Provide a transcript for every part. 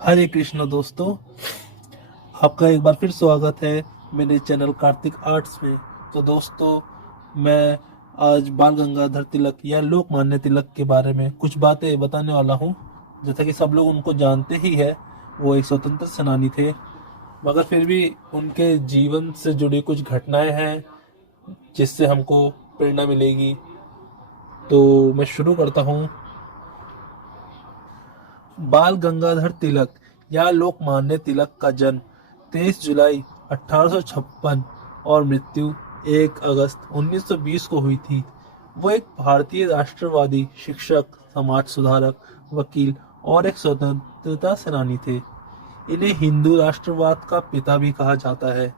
हरे कृष्ण दोस्तों, आपका एक बार फिर स्वागत है मेरे चैनल कार्तिक आर्ट्स में। तो दोस्तों, मैं आज बाल गंगाधर तिलक या लोकमान्य तिलक के बारे में कुछ बातें बताने वाला हूँ। जैसा कि सब लोग उनको जानते ही है, वो एक स्वतंत्र सेनानी थे, मगर फिर भी उनके जीवन से जुड़ी कुछ घटनाएं हैं जिससे हमको प्रेरणा मिलेगी। तो मैं शुरू करता हूँ। बाल गंगाधर तिलक या लोकमान्य तिलक का जन्म 23 जुलाई 1856 और मृत्यु 1 अगस्त 1920 को हुई थी। वो एक भारतीय राष्ट्रवादी शिक्षक, समाज सुधारक, वकील और एक स्वतंत्रता सेनानी थे। इन्हें हिंदू राष्ट्रवाद का पिता भी कहा जाता है।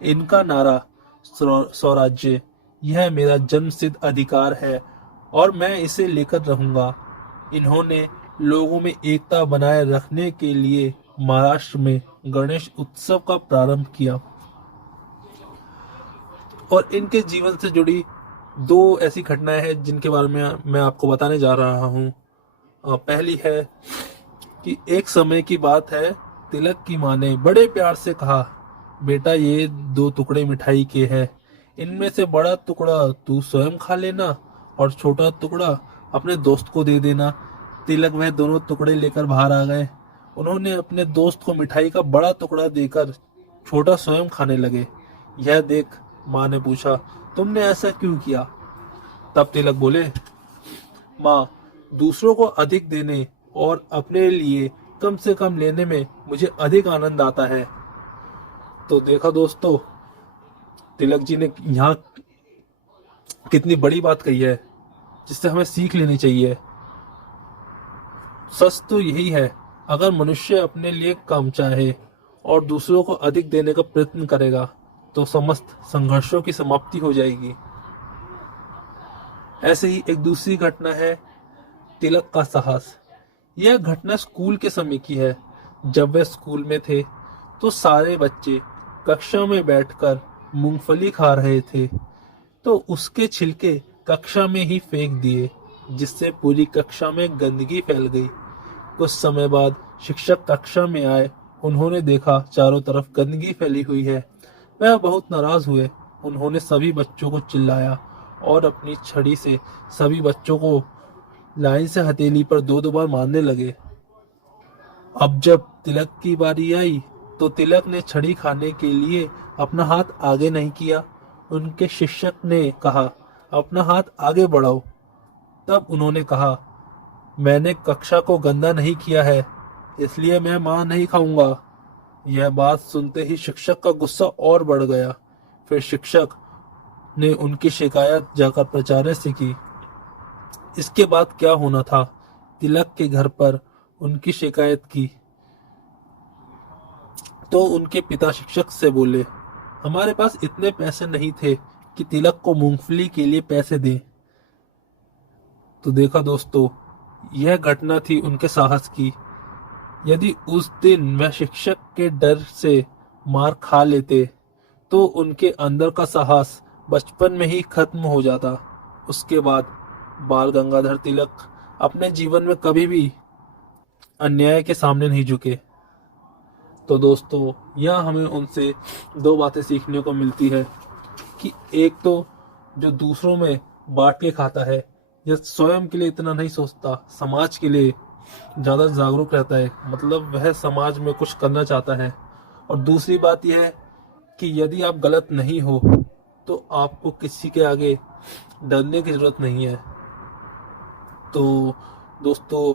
इनका नारा स्वराज्य, यह मेरा जन्मसिद्ध अधिकार है और मैं इसे लेकर रहूंगा। इन्होंने लोगों में एकता बनाए रखने के लिए महाराष्ट्र में गणेश उत्सव का प्रारंभ किया। और इनके जीवन से जुड़ी दो ऐसी घटनाएं हैं जिनके बारे में मैं आपको बताने जा रहा हूँ। पहली है कि एक समय की बात है, तिलक की माँ ने बड़े प्यार से कहा, बेटा ये 2 टुकड़े मिठाई के हैं, इनमें से बड़ा टुकड़ा तू स्वयं खा लेना और छोटा टुकड़ा अपने दोस्त को दे देना। तिलक वह दोनों टुकड़े लेकर बाहर आ गए। उन्होंने अपने दोस्त को मिठाई का बड़ा टुकड़ा देकर छोटा स्वयं खाने लगे। यह देख माँ ने पूछा, तुमने ऐसा क्यों किया? तब तिलक बोले, माँ, दूसरों को अधिक देने और अपने लिए कम से कम लेने में मुझे अधिक आनंद आता है। तो देखा दोस्तों, तिलक जी ने यहाँ कितनी बड़ी बात कही है जिससे हमें सीख लेनी चाहिए। सच तो यही है, अगर मनुष्य अपने लिए कम चाहे और दूसरों को अधिक देने का प्रयत्न करेगा तो समस्त संघर्षों की समाप्ति हो जाएगी। ऐसे ही एक दूसरी घटना है, तिलक का साहस। यह घटना स्कूल के समय की है। जब वे स्कूल में थे तो सारे बच्चे कक्षा में बैठकर मूंगफली खा रहे थे, तो उसके छिलके कक्षा में ही फेंक दिए, जिससे पूरी कक्षा में गंदगी फैल गई। कुछ समय बाद शिक्षक कक्षा में आए। उन्होंने देखा चारों तरफ गंदगी फैली हुई है। वह बहुत नाराज हुए। उन्होंने सभी बच्चों को चिल्लाया और अपनी छड़ी से सभी बच्चों को लाइन से हथेली पर 2-2 बार मारने लगे। अब जब तिलक की बारी आई तो तिलक ने छड़ी खाने के लिए अपना हाथ आगे नहीं किया। उनके शिक्षक ने कहा, अपना हाथ आगे बढ़ाओ। तब उन्होंने कहा, मैंने कक्षा को गंदा नहीं किया है, इसलिए मैं मार नहीं खाऊंगा। यह बात सुनते ही शिक्षक का गुस्सा और बढ़ गया। फिर शिक्षक ने उनकी शिकायत जाकर प्राचार्य से की। इसके बाद क्या होना था, तिलक के घर पर उनकी शिकायत की तो उनके पिता शिक्षक से बोले, हमारे पास इतने पैसे नहीं थे कि तिलक को मूंगफली के लिए पैसे दें। तो देखा दोस्तों, यह घटना थी उनके साहस की। यदि उस दिन वह शिक्षक के डर से मार खा लेते तो उनके अंदर का साहस बचपन में ही खत्म हो जाता। उसके बाद बाल गंगाधर तिलक अपने जीवन में कभी भी अन्याय के सामने नहीं झुके। तो दोस्तों, यह हमें उनसे 2 बातें सीखने को मिलती है कि एक तो जो दूसरों में बांट के खाता है, यह स्वयं के लिए इतना नहीं सोचता, समाज के लिए ज़्यादा जागरूक रहता है, मतलब वह समाज में कुछ करना चाहता है। और दूसरी बात यह है कि यदि आप गलत नहीं हो तो आपको किसी के आगे डरने की जरूरत नहीं है। तो दोस्तों,